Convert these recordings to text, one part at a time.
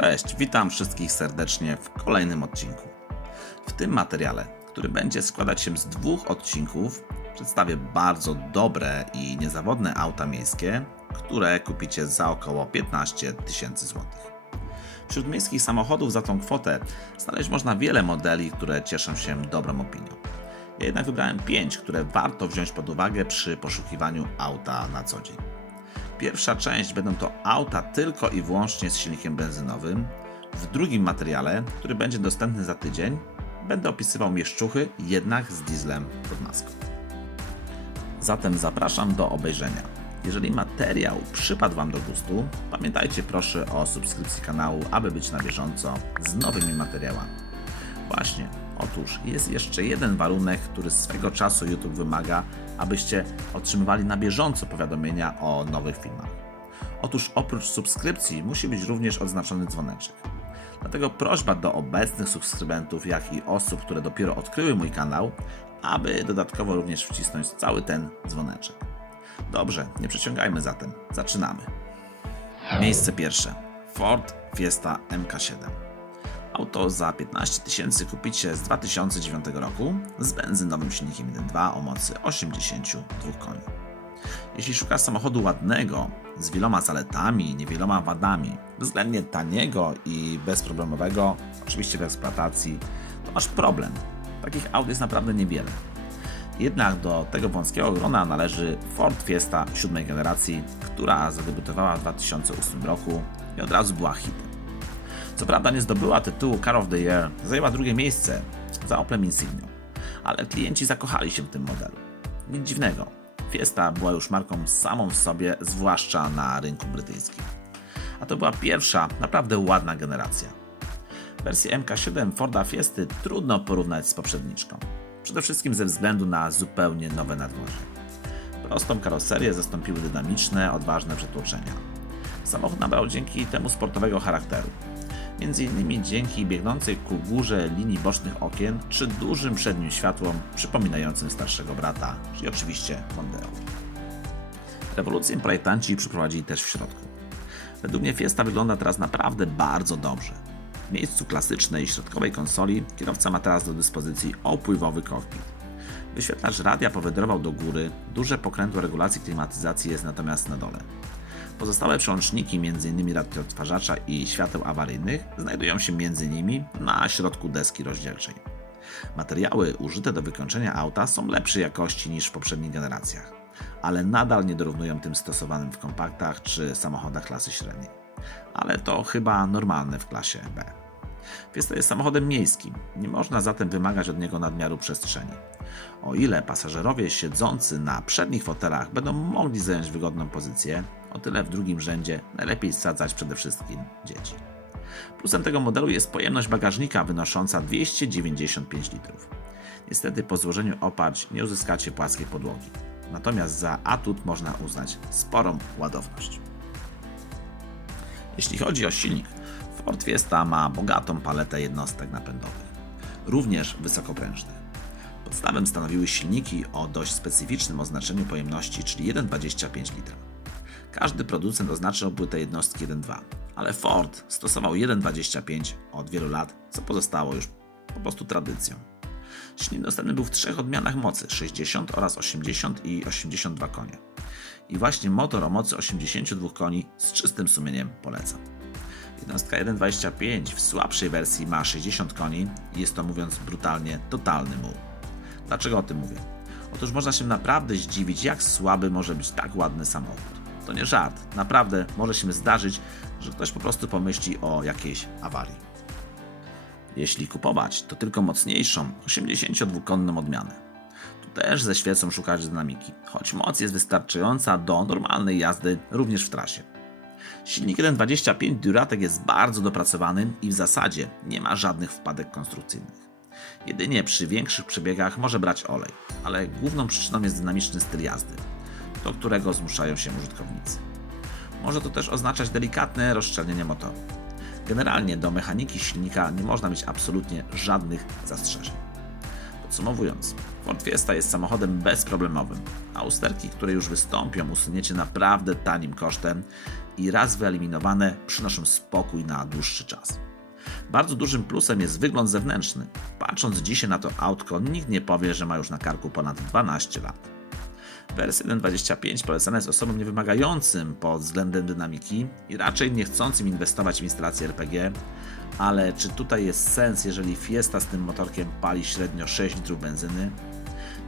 Cześć, witam wszystkich serdecznie w kolejnym odcinku. W tym materiale, który będzie składać się z dwóch odcinków, przedstawię bardzo dobre i niezawodne auta miejskie, które kupicie za około 15 tysięcy złotych. Wśród miejskich samochodów za tą kwotę znaleźć można wiele modeli, które cieszą się dobrą opinią. Ja jednak wybrałem 5, które warto wziąć pod uwagę przy poszukiwaniu auta na co dzień. Pierwsza część będą to auta tylko i wyłącznie z silnikiem benzynowym. W drugim materiale, który będzie dostępny za tydzień, będę opisywał mieszczuchy, jednak z dieslem pod maską. Zatem zapraszam do obejrzenia. Jeżeli materiał przypadł Wam do gustu, pamiętajcie proszę o subskrypcji kanału, aby być na bieżąco z nowymi materiałami. Właśnie, otóż jest jeszcze jeden warunek, który swego czasu YouTube wymaga, abyście otrzymywali na bieżąco powiadomienia o nowych filmach. Otóż oprócz subskrypcji musi być również odznaczony dzwoneczek. Dlatego prośba do obecnych subskrybentów, jak i osób, które dopiero odkryły mój kanał, aby dodatkowo również wcisnąć cały ten dzwoneczek. Dobrze, nie przeciągajmy zatem. Zaczynamy. Miejsce pierwsze. Ford Fiesta MK7. Auto za 15 tysięcy kupicie z 2009 roku z benzynowym silnikiem 1.2 o mocy 82 koni. Jeśli szukasz samochodu ładnego, z wieloma zaletami, niewieloma wadami, względnie taniego i bezproblemowego, oczywiście w eksploatacji, to masz problem. Takich aut jest naprawdę niewiele. Jednak do tego wąskiego grona należy Ford Fiesta siódmej generacji, która zadebiutowała w 2008 roku i od razu była hitem. Co prawda nie zdobyła tytułu Car of the Year, zajęła drugie miejsce za Opelem Insignią, ale klienci zakochali się w tym modelu. Nic dziwnego, Fiesta była już marką samą w sobie, zwłaszcza na rynku brytyjskim. A to była pierwsza, naprawdę ładna generacja. Wersję MK7 Forda Fiesty trudno porównać z poprzedniczką. Przede wszystkim ze względu na zupełnie nowe nadwozie. Prostą karoserię zastąpiły dynamiczne, odważne przetłoczenia. Samochód nabrał dzięki temu sportowego charakteru. Innymi dzięki biegnącej ku górze linii bocznych okien czy dużym przednim światłom przypominającym starszego brata, czyli oczywiście Mondeo. Rewolucję projektanci przeprowadzili też w środku. Według mnie Fiesta wygląda teraz naprawdę bardzo dobrze. W miejscu klasycznej środkowej konsoli kierowca ma teraz do dyspozycji opływowy cockpit. Wyświetlacz radia powędrował do góry, duże pokrętło regulacji klimatyzacji jest natomiast na dole. Pozostałe przełączniki, m.in. radioodtwarzacza i świateł awaryjnych, znajdują się między nimi na środku deski rozdzielczej. Materiały użyte do wykończenia auta są lepszej jakości niż w poprzednich generacjach, ale nadal nie dorównują tym stosowanym w kompaktach czy samochodach klasy średniej. Ale to chyba normalne w klasie B. Fiesta jest samochodem miejskim, nie można zatem wymagać od niego nadmiaru przestrzeni. O ile pasażerowie siedzący na przednich fotelach będą mogli zająć wygodną pozycję, o tyle w drugim rzędzie najlepiej sadzać przede wszystkim dzieci. Plusem tego modelu jest pojemność bagażnika wynosząca 295 litrów. Niestety po złożeniu oparć nie uzyskacie płaskiej podłogi. Natomiast za atut można uznać sporą ładowność. Jeśli chodzi o silnik, Ford Fiesta ma bogatą paletę jednostek napędowych, również wysokoprężnych. Podstawę stanowiły silniki o dość specyficznym oznaczeniu pojemności, czyli 1,25 litra. Każdy producent oznaczył te jednostki 1.2, ale Ford stosował 1.25 od wielu lat, co pozostało już po prostu tradycją. Silnik dostępny był w trzech odmianach mocy 60 oraz 80 i 82 konie. I właśnie motor o mocy 82 koni z czystym sumieniem polecam. Jednostka 1.25 w słabszej wersji ma 60 koni i jest to mówiąc brutalnie totalny muł. Dlaczego o tym mówię? Otóż można się naprawdę zdziwić, jak słaby może być tak ładny samochód. To nie żart. Naprawdę może się zdarzyć, że ktoś po prostu pomyśli o jakiejś awarii. Jeśli kupować, to tylko mocniejszą, 82-konną odmianę. Tu też ze świecą szukać dynamiki, choć moc jest wystarczająca do normalnej jazdy również w trasie. Silnik 1.25 Duratek jest bardzo dopracowany i w zasadzie nie ma żadnych wpadek konstrukcyjnych. Jedynie przy większych przebiegach może brać olej, ale główną przyczyną jest dynamiczny styl jazdy do którego zmuszają się użytkownicy. Może to też oznaczać delikatne rozszczelnienie motoru. Generalnie do mechaniki silnika nie można mieć absolutnie żadnych zastrzeżeń. Podsumowując, Ford Fiesta jest samochodem bezproblemowym, a usterki, które już wystąpią, usuniecie naprawdę tanim kosztem i raz wyeliminowane przynoszą spokój na dłuższy czas. Bardzo dużym plusem jest wygląd zewnętrzny. Patrząc dzisiaj na to autko, nikt nie powie, że ma już na karku ponad 12 lat. Wersja 1.25 polecana jest osobom niewymagającym pod względem dynamiki i raczej nie chcącym inwestować w instalację RPG, ale czy tutaj jest sens, jeżeli Fiesta z tym motorkiem pali średnio 6 litrów benzyny?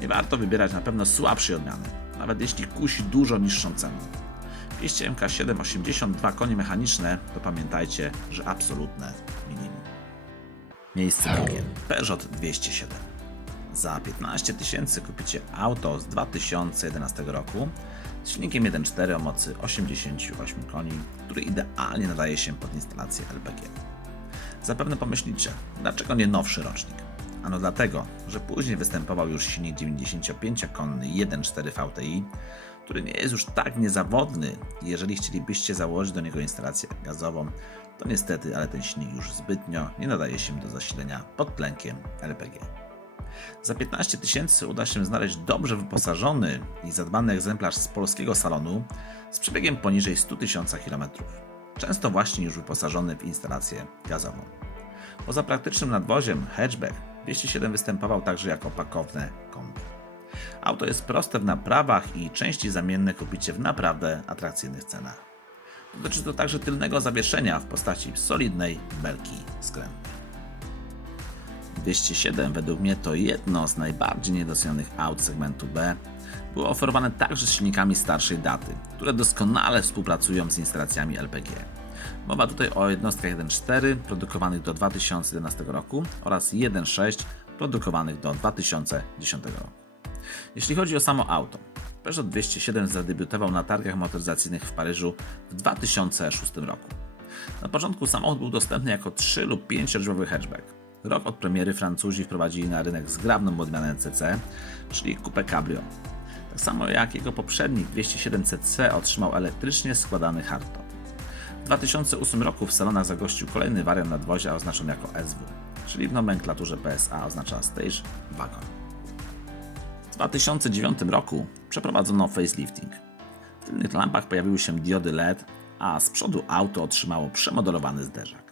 Nie warto wybierać na pewno słabszej odmiany, nawet jeśli kusi dużo niższą ceną. Wieście MK7 82 konie mechaniczne, to pamiętajcie, że absolutne minimum. Miejsce drugie. Peugeot 207. Za 15 tysięcy kupicie auto z 2011 roku z silnikiem 1.4 o mocy 88 koni, który idealnie nadaje się pod instalację LPG. Zapewne pomyślicie, dlaczego nie nowszy rocznik? Ano dlatego, że później występował już silnik 95-konny 1.4 VTI, który nie jest już tak niezawodny jeżeli chcielibyście założyć do niego instalację gazową, to niestety, ale ten silnik już zbytnio nie nadaje się do zasilenia pod tlenkiem LPG. Za 15 tysięcy uda się znaleźć dobrze wyposażony i zadbany egzemplarz z polskiego salonu z przebiegiem poniżej 100 tysiąca km. Często właśnie już wyposażony w instalację gazową. Poza praktycznym nadwoziem hatchback 207 występował także jako pakowne kombi. Auto jest proste w naprawach i części zamienne kupicie w naprawdę atrakcyjnych cenach. Dotyczy to także tylnego zawieszenia w postaci solidnej belki skrętnej. 207 według mnie to jedno z najbardziej niedocenionych aut segmentu B. Było oferowane także z silnikami starszej daty, które doskonale współpracują z instalacjami LPG. Mowa tutaj o jednostkach 1.4 produkowanych do 2011 roku oraz 1.6 produkowanych do 2010 roku. Jeśli chodzi o samo auto, Peugeot 207 zadebiutował na targach motoryzacyjnych w Paryżu w 2006 roku. Na początku samochód był dostępny jako 3 lub 5 drzwiowy hatchback. Rok od premiery Francuzi wprowadzili na rynek zgrabną odmianę CC, czyli Coupe Cabrio. Tak samo jak jego poprzednik 207cc otrzymał elektrycznie składany hardtop. W 2008 roku w salonach zagościł kolejny wariant nadwozia oznaczony jako SW, czyli w nomenklaturze PSA oznacza Stage Wagon. W 2009 roku przeprowadzono facelifting. W tylnych lampach pojawiły się diody LED, a z przodu auto otrzymało przemodelowany zderzak.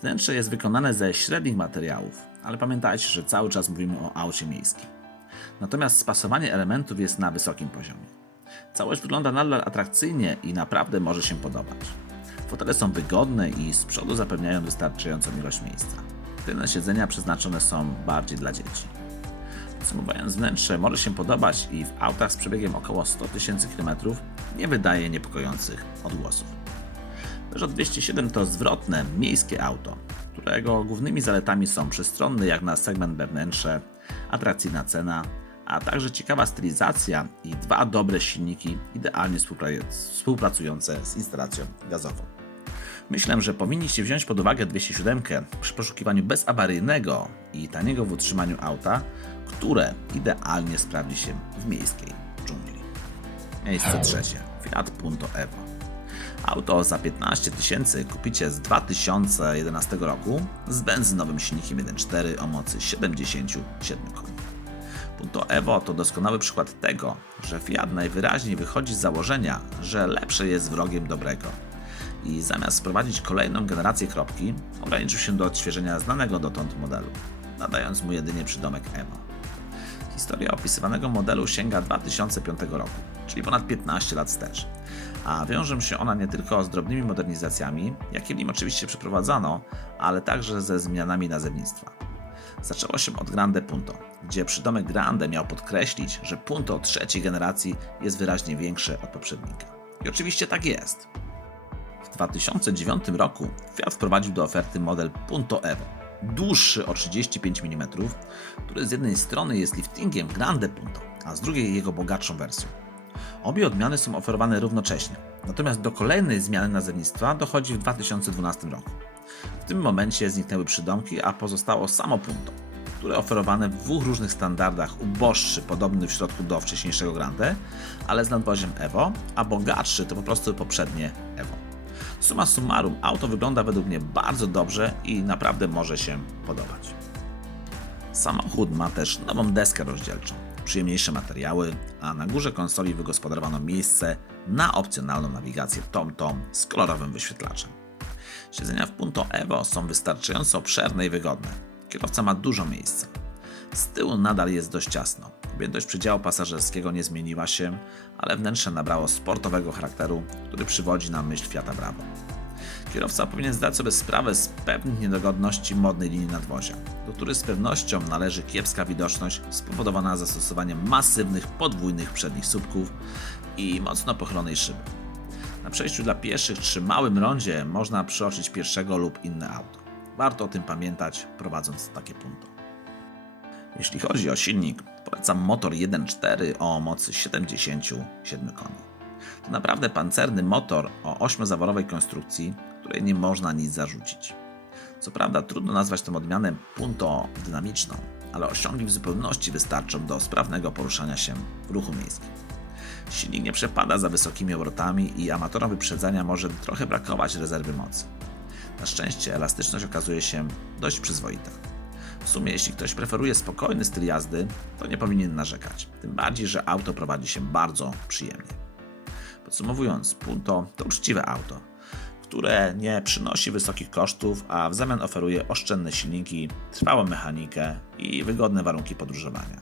Wnętrze jest wykonane ze średnich materiałów, ale pamiętajcie, że cały czas mówimy o aucie miejskim. Natomiast spasowanie elementów jest na wysokim poziomie. Całość wygląda nadal atrakcyjnie i naprawdę może się podobać. Fotele są wygodne i z przodu zapewniają wystarczającą ilość miejsca. Tylne siedzenia przeznaczone są bardziej dla dzieci. Podsumowując, wnętrze może się podobać i w autach z przebiegiem około 100 tysięcy km nie wydaje niepokojących odgłosów. Peugeot 207 to zwrotne, miejskie auto, którego głównymi zaletami są przystronny jak na segment wewnętrzny, atrakcyjna cena, a także ciekawa stylizacja i dwa dobre silniki idealnie współpracujące z instalacją gazową. Myślę, że powinniście wziąć pod uwagę 207 przy poszukiwaniu bezawaryjnego i taniego w utrzymaniu auta, które idealnie sprawdzi się w miejskiej dżungli. Miejsce trzecie. Fiat Punto Evo. Auto za 15 tysięcy kupicie z 2011 roku z benzynowym silnikiem 1.4 o mocy 77 koni. Punto Evo to doskonały przykład tego, że Fiat najwyraźniej wychodzi z założenia, że lepsze jest wrogiem dobrego. I zamiast wprowadzić kolejną generację kropki, ograniczył się do odświeżenia znanego dotąd modelu, nadając mu jedynie przydomek Evo. Historia opisywanego modelu sięga 2005 roku, czyli ponad 15 lat wstecz, a wiąże się ona nie tylko z drobnymi modernizacjami, jakie nim oczywiście przeprowadzano, ale także ze zmianami nazewnictwa. Zaczęło się od Grande Punto, gdzie przydomek Grande miał podkreślić, że Punto trzeciej generacji jest wyraźnie większe od poprzednika. I oczywiście tak jest. W 2009 roku Fiat wprowadził do oferty model Punto Evo, dłuższy o 35 mm, który z jednej strony jest liftingiem Grande Punto, a z drugiej jego bogatszą wersją. Obie odmiany są oferowane równocześnie, natomiast do kolejnej zmiany nazewnictwa dochodzi w 2012 roku. W tym momencie zniknęły przydomki, a pozostało samo Punto, które oferowane w dwóch różnych standardach, uboższy, podobny w środku do wcześniejszego Grande, ale z nadwoziem Evo, a bogatszy to po prostu poprzednie Evo. Suma summarum, auto wygląda według mnie bardzo dobrze i naprawdę może się podobać. Samochód ma też nową deskę rozdzielczą, przyjemniejsze materiały, a na górze konsoli wygospodarowano miejsce na opcjonalną nawigację TomTom z kolorowym wyświetlaczem. Siedzenia w Punto Evo są wystarczająco obszerne i wygodne. Kierowca ma dużo miejsca. Z tyłu nadal jest dość ciasno. Objętość przedziału pasażerskiego nie zmieniła się, ale wnętrze nabrało sportowego charakteru, który przywodzi na myśl Fiata Bravo. Kierowca powinien zdać sobie sprawę z pewnych niedogodności modnej linii nadwozia, do których z pewnością należy kiepska widoczność spowodowana zastosowaniem masywnych podwójnych przednich słupków i mocno pochylonej szyby. Na przejściu dla pieszych czy małym rondzie można przeoczyć pierwszego lub inne auto. Warto o tym pamiętać, prowadząc takie punto. Jeśli chodzi o silnik, polecam motor 1.4 o mocy 77 koni. To naprawdę pancerny motor o 8-zaworowej konstrukcji, której nie można nic zarzucić. Co prawda trudno nazwać tę odmianę punto dynamiczną, ale osiągi w zupełności wystarczą do sprawnego poruszania się w ruchu miejskim. Silnik nie przepada za wysokimi obrotami i amatorom wyprzedzania może trochę brakować rezerwy mocy. Na szczęście elastyczność okazuje się dość przyzwoita. W sumie, jeśli ktoś preferuje spokojny styl jazdy, to nie powinien narzekać. Tym bardziej, że auto prowadzi się bardzo przyjemnie. Podsumowując, Punto to uczciwe auto, które nie przynosi wysokich kosztów, a w zamian oferuje oszczędne silniki, trwałą mechanikę i wygodne warunki podróżowania.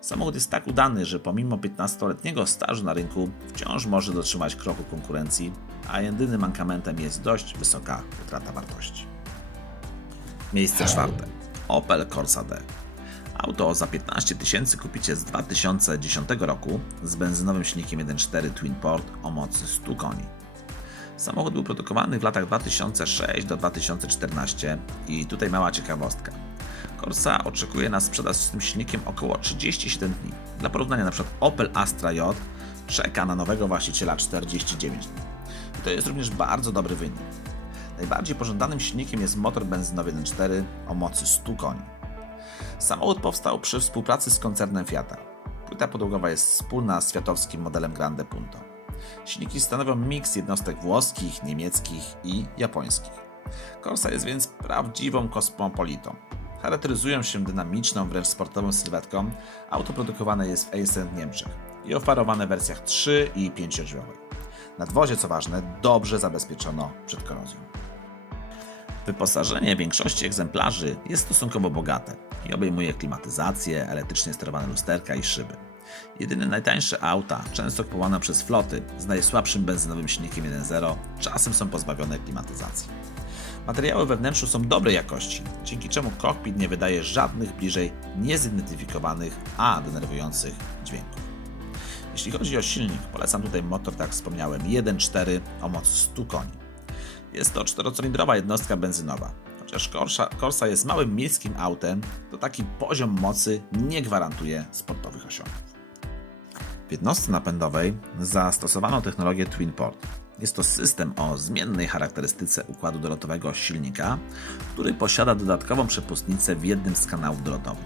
Samochód jest tak udany, że pomimo 15-letniego stażu na rynku wciąż może dotrzymać kroku konkurencji, a jedynym mankamentem jest dość wysoka utrata wartości. Miejsce czwarte. Opel Corsa D. Auto za 15 tysięcy kupicie z 2010 roku z benzynowym silnikiem 1.4 Twin Port o mocy 100 koni. Samochód był produkowany w latach 2006 do 2014 i tutaj mała ciekawostka. Corsa oczekuje na sprzedaż z tym silnikiem około 37 dni. Dla porównania np. Opel Astra J czeka na nowego właściciela 49 dni. I to jest również bardzo dobry wynik. Najbardziej pożądanym silnikiem jest motor benzynowy 1.4 o mocy 100 koni. Samochód powstał przy współpracy z koncernem Fiata. Płyta podłogowa jest wspólna z światowskim modelem Grande Punto. Silniki stanowią miks jednostek włoskich, niemieckich i japońskich. Corsa jest więc prawdziwą kosmopolitą. Charakteryzują się dynamiczną, wręcz sportową sylwetką. Auto produkowane jest w Essen w Niemczech i oferowane w wersjach 3 i 5-drzwiowej. Nadwozie, co ważne, dobrze zabezpieczono przed korozją. Wyposażenie większości egzemplarzy jest stosunkowo bogate i obejmuje klimatyzację, elektrycznie sterowane lusterka i szyby. Jedyne najtańsze auta, często kupowane przez floty z najsłabszym benzynowym silnikiem 1.0, czasem są pozbawione klimatyzacji. Materiały we wnętrzu są dobrej jakości, dzięki czemu kokpit nie wydaje żadnych bliżej niezidentyfikowanych, a denerwujących dźwięków. Jeśli chodzi o silnik, polecam tutaj motor, tak jak wspomniałem, 1.4 o mocy 100 koni. Jest to czterocylindrowa jednostka benzynowa. Chociaż Corsa, Corsa jest małym miejskim autem, to taki poziom mocy nie gwarantuje sportowych osiągów. W jednostce napędowej zastosowano technologię Twin Port. Jest to system o zmiennej charakterystyce układu dolotowego silnika, który posiada dodatkową przepustnicę w jednym z kanałów dolotowych,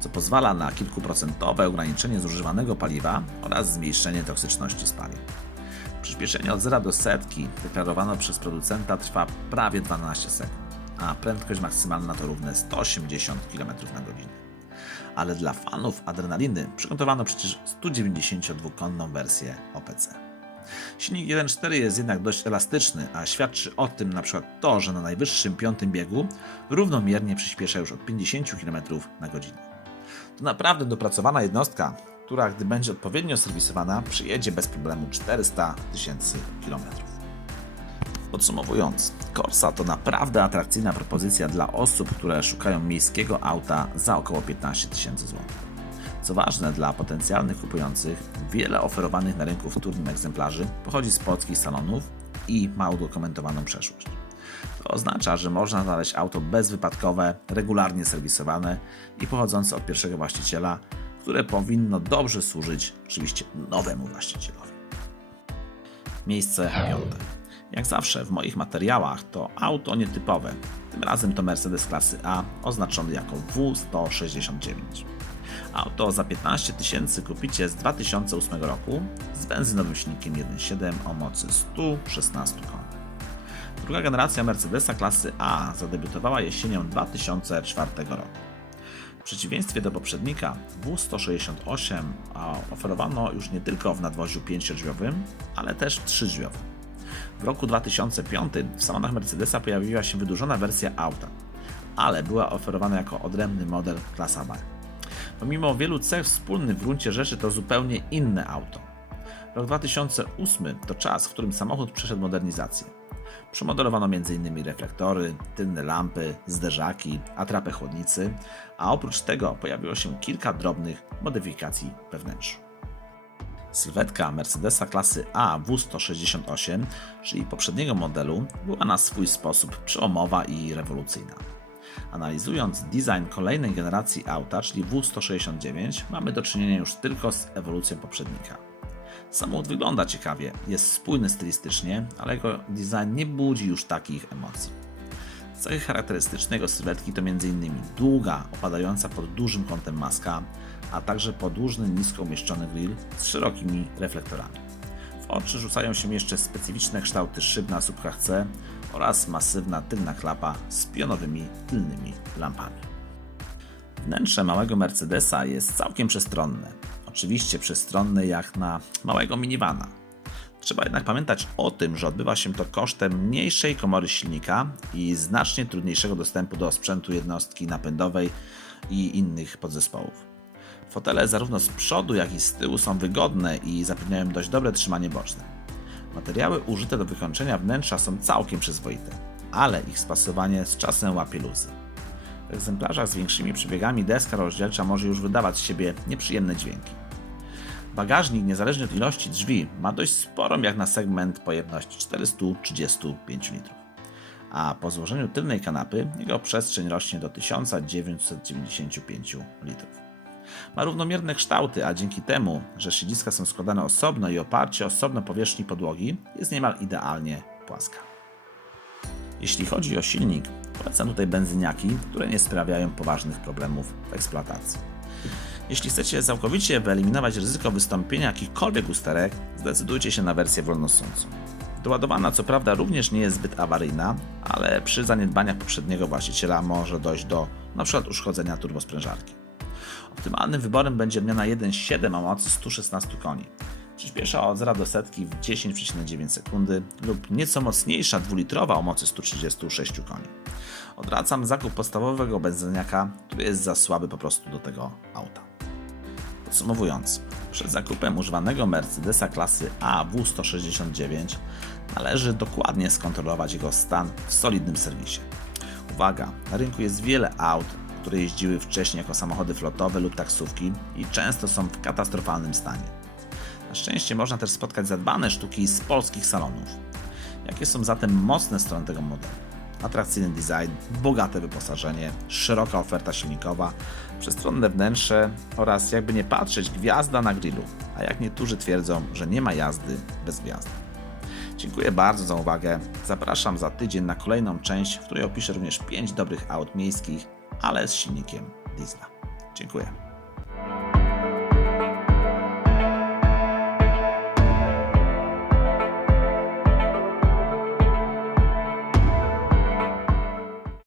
co pozwala na kilkuprocentowe ograniczenie zużywanego paliwa oraz zmniejszenie toksyczności spalin. Przyspieszenie od 0 do setki deklarowane przez producenta trwa prawie 12 sekund, a prędkość maksymalna to równe 180 km na godzinę. Ale dla fanów adrenaliny przygotowano przecież 192-konną wersję OPC. Silnik 1.4 jest jednak dość elastyczny, a świadczy o tym np. to, że na najwyższym piątym biegu równomiernie przyspiesza już od 50 km na godzinę. To naprawdę dopracowana jednostka, która gdy będzie odpowiednio serwisowana, przyjedzie bez problemu 400 tysięcy kilometrów. Podsumowując, Corsa to naprawdę atrakcyjna propozycja dla osób, które szukają miejskiego auta za około 15 tysięcy złotych. Co ważne dla potencjalnych kupujących, wiele oferowanych na rynku wtórnym egzemplarzy pochodzi z polskich salonów i ma udokumentowaną przeszłość. To oznacza, że można znaleźć auto bezwypadkowe, regularnie serwisowane i pochodzące od pierwszego właściciela, które powinno dobrze służyć oczywiście nowemu właścicielowi. Miejsce piąte. Jak zawsze w moich materiałach to auto nietypowe. Tym razem to Mercedes klasy A oznaczony jako W169. Auto za 15 tysięcy kupicie z 2008 roku z benzynowym silnikiem 1.7 o mocy 116 koni. Druga generacja Mercedesa klasy A zadebiutowała jesienią 2004 roku. W przeciwieństwie do poprzednika W168 a, oferowano już nie tylko w nadwoziu pięciodrzwiowym, ale też trzydrzwiowym. W roku 2005 w salonach Mercedesa pojawiła się wydłużona wersja auta, ale była oferowana jako odrębny model klasa B. Pomimo wielu cech wspólnych w gruncie rzeczy to zupełnie inne auto. Rok 2008 to czas, w którym samochód przeszedł modernizację. Przemodelowano m.in. reflektory, tylne lampy, zderzaki, atrapę chłodnicy, a oprócz tego pojawiło się kilka drobnych modyfikacji we wnętrzu. Sylwetka Mercedesa klasy A W168, czyli poprzedniego modelu, była na swój sposób przełomowa i rewolucyjna. Analizując design kolejnej generacji auta, czyli W169, mamy do czynienia już tylko z ewolucją poprzednika. Samochód wygląda ciekawie, jest spójny stylistycznie, ale jego design nie budzi już takich emocji. Cechy charakterystyczne jego sylwetki to m.in. długa, opadająca pod dużym kątem maska, a także podłużny, nisko umieszczony grill z szerokimi reflektorami. W oczy rzucają się jeszcze specyficzne kształty szyb na słupkach C oraz masywna tylna klapa z pionowymi tylnymi lampami. Wnętrze małego Mercedesa jest całkiem przestronne. Oczywiście przestronne jak na małego minivana. Trzeba jednak pamiętać o tym, że odbywa się to kosztem mniejszej komory silnika i znacznie trudniejszego dostępu do sprzętu jednostki napędowej i innych podzespołów. Fotele zarówno z przodu, jak i z tyłu są wygodne i zapewniają dość dobre trzymanie boczne. Materiały użyte do wykończenia wnętrza są całkiem przyzwoite, ale ich spasowanie z czasem łapie luzy. W egzemplarzach z większymi przebiegami deska rozdzielcza może już wydawać z siebie nieprzyjemne dźwięki. Bagażnik, niezależnie od ilości drzwi, ma dość sporą jak na segment pojemność 435 litrów. A po złożeniu tylnej kanapy jego przestrzeń rośnie do 1995 litrów. Ma równomierne kształty, a dzięki temu, że siedziska są składane osobno i oparcie osobno powierzchni podłogi, jest niemal idealnie płaska. Jeśli chodzi o silnik, polecam tutaj benzyniaki, które nie sprawiają poważnych problemów w eksploatacji. Jeśli chcecie całkowicie wyeliminować ryzyko wystąpienia jakichkolwiek usterek, zdecydujcie się na wersję wolnosącą. Doładowana co prawda również nie jest zbyt awaryjna, ale przy zaniedbaniach poprzedniego właściciela może dojść do np. uszkodzenia turbosprężarki. Optymalnym wyborem będzie odmiana 1.7 o mocy 116 koni. Przyspiesza od 0 do setki w 10,9 sekundy lub nieco mocniejsza dwulitrowa o mocy 136 koni. Odradzam zakup podstawowego benzyniaka, który jest za słaby po prostu do tego auta. Podsumowując, przed zakupem używanego Mercedesa klasy A W169 należy dokładnie skontrolować jego stan w solidnym serwisie. Uwaga, na rynku jest wiele aut, które jeździły wcześniej jako samochody flotowe lub taksówki i często są w katastrofalnym stanie. Na szczęście można też spotkać zadbane sztuki z polskich salonów. Jakie są zatem mocne strony tego modelu? Atrakcyjny design, bogate wyposażenie, szeroka oferta silnikowa, przestronne wnętrze oraz jakby nie patrzeć gwiazda na grillu, a jak niektórzy twierdzą, że nie ma jazdy bez gwiazdy. Dziękuję bardzo za uwagę. Zapraszam za tydzień na kolejną część, w której opiszę również 5 dobrych aut miejskich, ale z silnikiem diesla. Dziękuję.